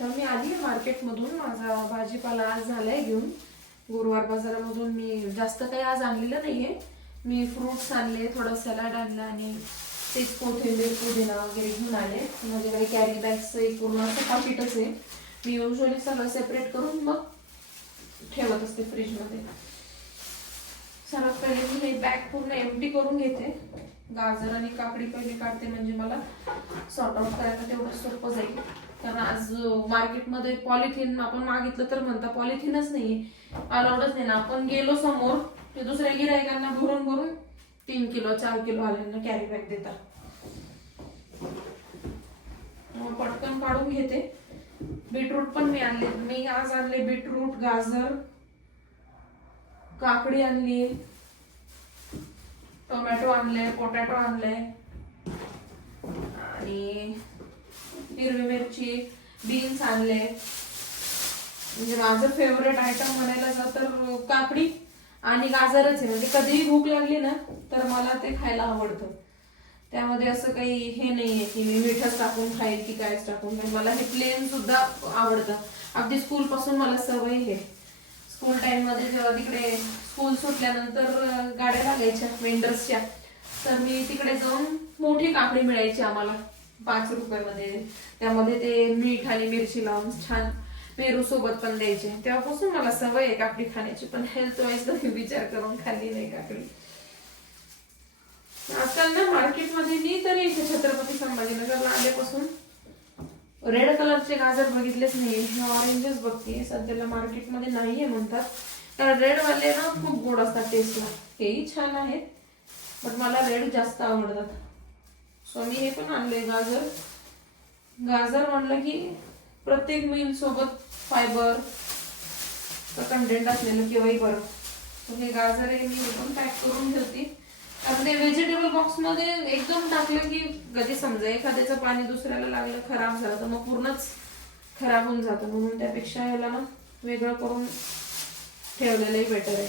तर मी आली मार्केटमधून. माझा भाजीपाला आज झालाय घेऊन. गुरुवार बाजारामधून मी जास्त काही आज आणलेलं नाहीये. मी फ्रुट्स आणले, थोडं सॅलड आणलं आणि तेच कोथिंबीर पुदिना वगैरे घेऊन आले. माझ्याकडे कॅरी बॅगचं एक पूर्ण असं पाकिटच आहे. मी युजली सगळं सेपरेट करून मग ठेवत असते फ्रीजमध्ये. सर्वात पहिले मी हे बॅग पूर्ण एम्प्टी करून घेते. गाजर आणि काकडी पहिले काढते, म्हणजे मला सॉर्ट आउट करायला तेवढं सोपं जाईल. कारण आज मार्केटमध्ये पॉलिथिन आपण मागितलं तर म्हणता पॉलिथिनच नाही, अलाउडच नाही ना. आपण गेलो समोर ते दुसऱ्या गिरायकांना भरून भरून 3 किलो 4 किलो आल्यांना कॅरी बॅग देतात. मग पटकन काढून घेते. बीटरूट पण मी आणले. मी आज आणले बीटरूट, गाजर, काकडी आणली, टोमॅटो आणले, पोटॅटो आणले आणि हिरवी मिरची, बीन्स आणले. म्हणजे माझं फेवरेट आयटम म्हणायला जा तर काकडी आणि गाजरच आहे. म्हणजे कधीही भूक लागली ना तर मला ते खायला आवडतं. त्यामध्ये असं काही हे नाहीये की मी मीठच टाकून खाईल की कायच टाकून खाईल. मला हे प्लेन सुद्धा आवडतं. अगदी स्कूल पासून मला सवय आहे. स्कूल टाइम मध्ये जेव्हा तिकडे स्कूल सुटल्यानंतर गाड्या लागायच्या वेंडर्सच्या, तर मी तिकडे जाऊन मोठी काकडी मिळायची आम्हाला 5 रुपयामध्ये. त्यामध्ये ते मीठ आणि मिरची लावून छान पेरू सोबत पण द्यायचे. तेव्हापासून मला सवय आहे काकडी खाण्याची, पण हेल्थ वाईज विचार करून खाल्ली नाही काकडी. आजकाल ना मार्केटमध्ये मी तरी इथे छत्रपती संभाजीनगरला आल्यापासून रेड कलरचे गाजर बघितलेच नाही. हे ऑरेंजच बघते सध्याला. मार्केटमध्ये नाहीये म्हणतात, कारण रेड वाले ना खूप गोड असतात टेस्टला. हेही छान आहेत पण मला रेड जास्त आवडतात. सो मी हे पण आणले गाजर. गाजर म्हणलं की प्रत्येक मील सोबत फायबर कंटेंट असलेलं केव्हाही बरं. हे गाजर आहे, मी हे पण पॅक करून ठेवते. कारण ते व्हेजिटेबल बॉक्स मध्ये एकदम टाकलं की कधी समजा एखाद्याचं पाणी दुसऱ्याला लागलं, खराब झालं तर मग पूर्णच खराब होऊन जातं. म्हणून त्यापेक्षा याला ना वेगळं करून ठेवलेलंही बेटर आहे.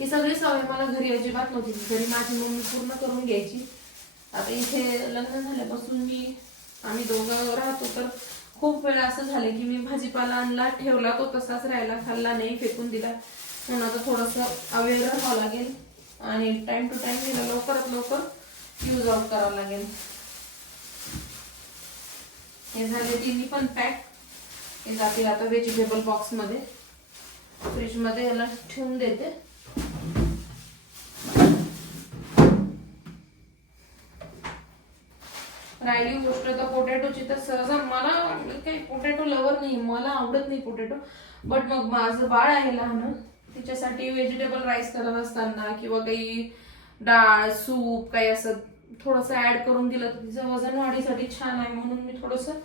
ही सगळी सवय मला घरी अजिबात नव्हती. घरी माझी मम्मी पूर्ण करून घ्यायची. आता इथे लग्न झाल्यापासून आम्ही दोघं राहतो, तर खूप वेळा असं झालं की मी भाजीपाला आणला, ठेवला, तो तसाच राहिला, खाल्ला नाही, फेकून दिला. म्हणून आता थोडंसं अवेअर राहावं लागेल आणि टाइम टू टाइम हिला लवकरात लवकर यूज आउट करावं लागेल. हे झाले तिन्ही पण पॅक. हे जातील आता व्हेजिटेबल बॉक्स मध्ये. फ्रीज मध्ये याला ठेवून देते. राहिली गोष्ट तर पोटॅटोची, तर सहजा मला काही पोटॅटो लवर नाही, मला आवडत नाही पोटॅटो. बट मग माझं बाळ आहे लहान, तिच्यासाठी व्हेजिटेबल राईस करत असताना किंवा काही डाळ, सूप काही असं थोडंसं ऍड करून दिलं तर तिचं वजन वाढीसाठी छान आहे. म्हणून मी थोडंसं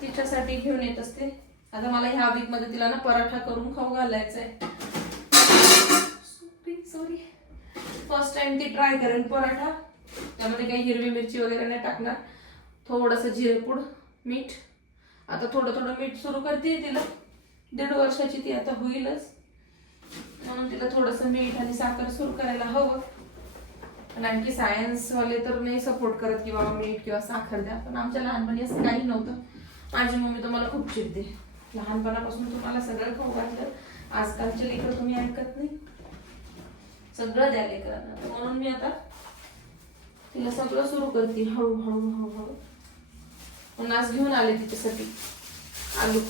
तिच्यासाठी घेऊन येत असते. आता मला ह्या वीक मध्ये तिला ना पराठा करून खाऊ घालायचंय. सॉरी, फर्स्ट टाइम ती ट्राय करेल पराठा. त्यामध्ये काही हिरवी मिरची वगैरे नाही टाकणार. थोडंसं जिरेपूड, मीठ. आता थोडं थोडं मीठ सुरू करते तिला. 1.5 वर्षाची ती आता होईलच, म्हणून तिला थोडंसं मीठ आणि साखर सुरू करायला हवं. पण आणखी सायन्स वाले तर नाही सपोर्ट करत की बाबा मीठ किंवा साखर द्या. पण आमच्या लहानपणी असं काही नव्हतं. माझी मम्मी तर मला खूप चिडते, लहानपणापासून तुम्हाला सगळं खाऊ घातलं, आजकालचे लेकरं तुम्ही ऐकत नाही, सगळं द्या लेकरांना. म्हणून मी आता तिला सगळं सुरू करते हळूहळू हळूहळू. पण आज घेऊन आले तिच्यासाठी आलू.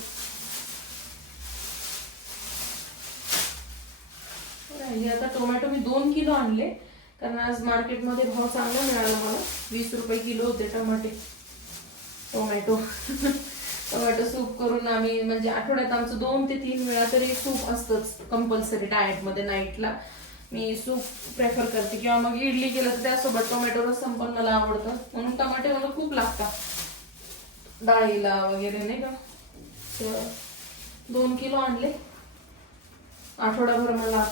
आता टोमॅटो मी 2 किलो आणले, कारण आज मार्केटमध्ये भाव चांगला मिळाला मला. 20 रुपये किलो होते टोमॅटो. टोमॅटो सूप करून आम्ही, म्हणजे आठवड्यात आमचं 2 ते 3 वेळा तरी सूप असतंच कंपल्सरी. डाएट मध्ये नाईटला मी सूप प्रेफर करते, किंवा मग इडली केलं तर त्यासोबत टोमॅटो रसम पण मला आवडतं. म्हणून टमाटे मला खूप लागतात डाळीला वगैरे, नाही का. 2 किलो आणले. आठवडाभर मला